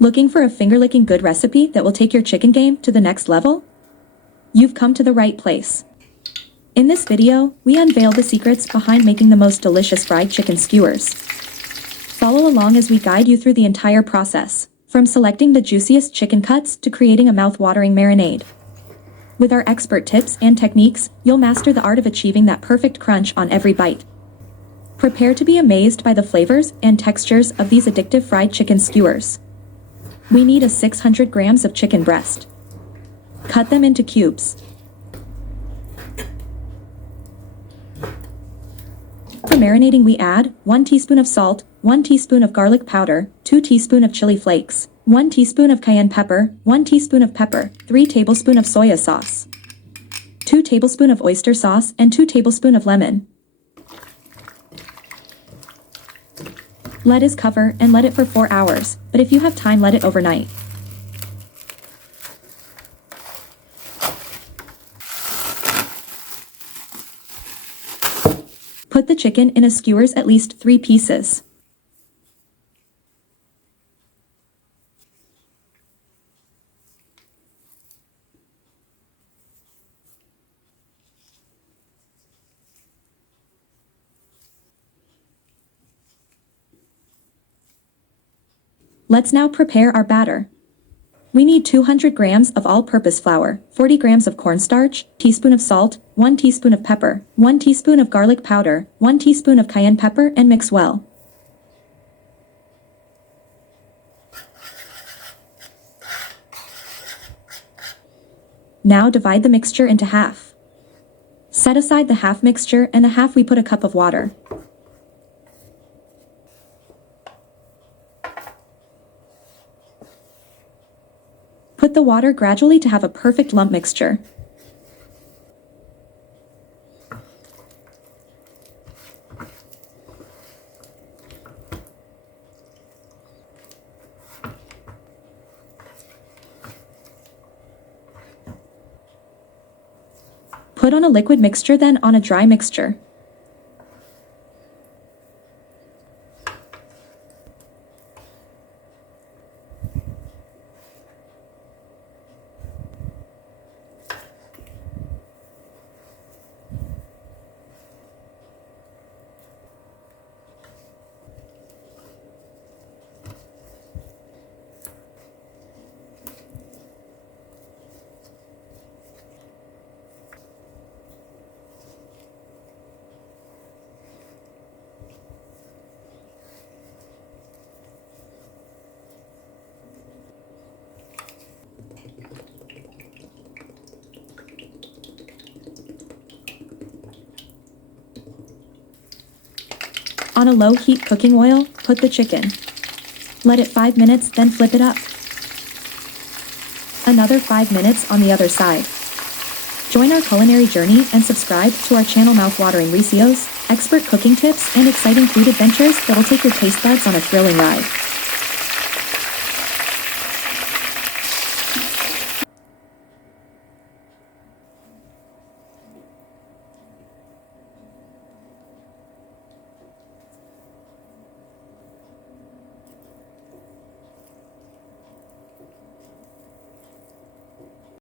Looking for a finger-licking good recipe that will take your chicken game to the next level? You've come to the right place. In this video, we unveil the secrets behind making the most delicious fried chicken skewers. Follow along as we guide you through the entire process, from selecting the juiciest chicken cuts to creating a mouth-watering marinade. With our expert tips and techniques, you'll master the art of achieving that perfect crunch on every bite. Prepare to be amazed by the flavors and textures of these addictive fried chicken skewers. We need a 600 grams of chicken breast. Cut them into cubes. For marinating, we add 1 teaspoon of salt, 1 teaspoon of garlic powder, 2 teaspoons of chili flakes, 1 teaspoon of cayenne pepper, 1 teaspoon of pepper, 3 tablespoons of soya sauce, 2 tablespoons of oyster sauce, and 2 tablespoons of lemon. Let it cover and let it for 4 hours, but if you have time, let it overnight. Put the chicken in a skewers at least 3 pieces. Let's now prepare our batter. We need 200 grams of all-purpose flour, 40 grams of cornstarch, teaspoon of salt, 1 teaspoon of pepper, 1 teaspoon of garlic powder, 1 teaspoon of cayenne pepper, and mix well. Now divide the mixture into half. Set aside the half mixture and the half we put a cup of water. Put the water gradually to have a perfect lump mixture. Put on a liquid mixture, then on a dry mixture. On a low-heat cooking oil, put the chicken. Let it 5 minutes, then flip it up. Another 5 minutes on the other side. Join our culinary journey and subscribe to our channel. Mouth-watering recipes, expert cooking tips, and exciting food adventures that will take your taste buds on a thrilling ride.